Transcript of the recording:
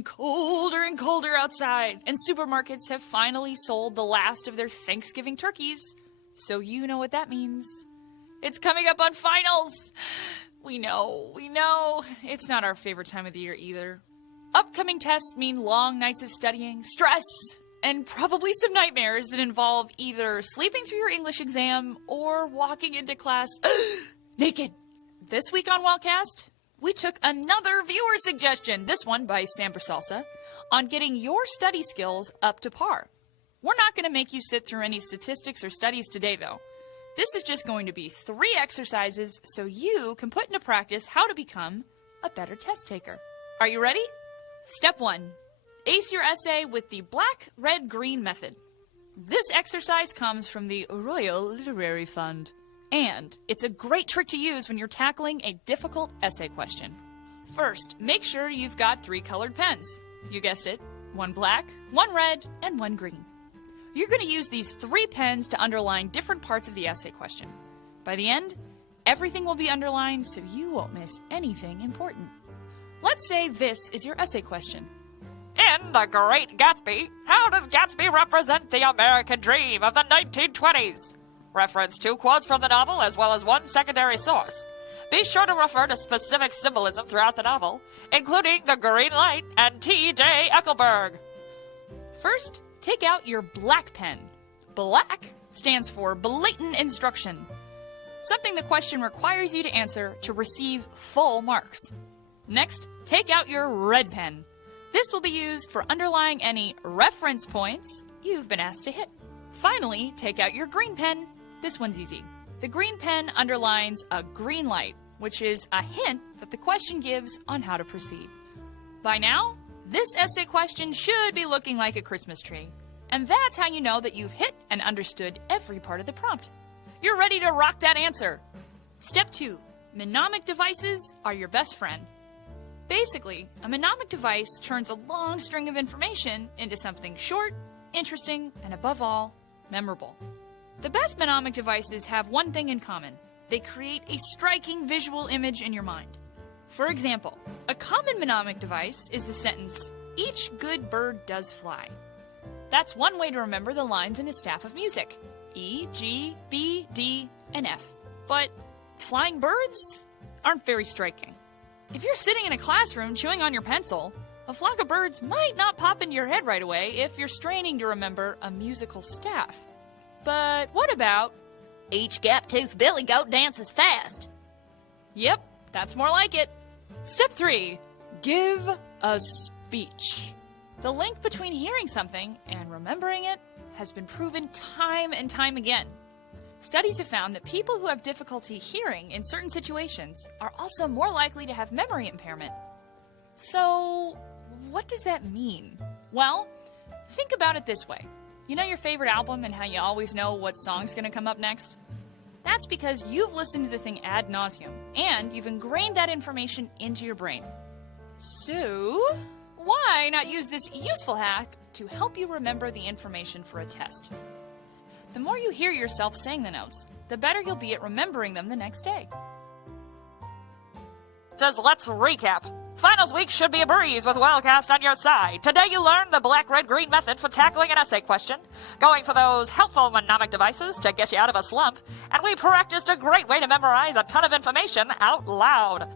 getting colder and colder outside, and supermarkets have finally sold the last of their Thanksgiving turkeys. So you know what that means. It's coming up on finals! We know. It's not our favorite time of the year either. Upcoming tests mean long nights of studying, stress, and probably some nightmares that involve either sleeping through your English exam or walking into class naked. This week on Wellcast, we took another viewer suggestion, this one by Sam Salsa, on getting your study skills up to par. We're not going to make you sit through any statistics or studies today, though. This is just going to be 3 exercises so you can put into practice how to become a better test taker. Are you ready? Step 1. Ace your essay with the black, red, green method. This exercise comes from the Royal Literary Fund. And it's a great trick to use when you're tackling a difficult essay question. First, make sure you've got 3 colored pens. You guessed it, 1 black, 1 red, and 1 green. You're going to use these 3 pens to underline different parts of the essay question. By the end, everything will be underlined so you won't miss anything important. Let's say this is your essay question. In The Great Gatsby, how does Gatsby represent the American dream of the 1920s? Reference 2 quotes from the novel as well as 1 secondary source. Be sure to refer to specific symbolism throughout the novel, including the green light and T.J. Ecclesburg. First, take out your black pen. Black stands for blatant instruction. Something the question requires you to answer to receive full marks. Next, take out your red pen. This will be used for underlying any reference points you've been asked to hit. Finally, take out your green pen. This one's easy. The green pen underlines a green light, which is a hint that the question gives on how to proceed. By now, this essay question should be looking like a Christmas tree. And that's how you know that you've hit and understood every part of the prompt. You're ready to rock that answer. Step 2. Mnemonic devices are your best friend. Basically, a mnemonic device turns a long string of information into something short, interesting, and above all, memorable. The best mnemonic devices have one thing in common. They create a striking visual image in your mind. For example, a common mnemonic device is the sentence, "Each good bird does fly." That's one way to remember the lines in a staff of music. E, G, B, D, and F. But flying birds aren't very striking. If you're sitting in a classroom chewing on your pencil, a flock of birds might not pop into your head right away if you're straining to remember a musical staff. But what about, "Each gap-toothed billy goat dances fast"? Yep, that's more like it. Step 3. Give a speech. The link between hearing something and remembering it has been proven time and time again. Studies have found that people who have difficulty hearing in certain situations are also more likely to have memory impairment. So, what does that mean? Well, think about it this way. You know your favorite album and how you always know what song's gonna come up next? That's because you've listened to the thing ad nauseum, and you've ingrained that information into your brain. So, why not use this useful hack to help you remember the information for a test? The more you hear yourself saying the notes, the better you'll be at remembering them the next day. Let's recap. Finals week should be a breeze with Wellcast on your side. Today you learned the black, red, green method for tackling an essay question, going for those helpful mnemonic devices to get you out of a slump, and we practiced a great way to memorize a ton of information out loud.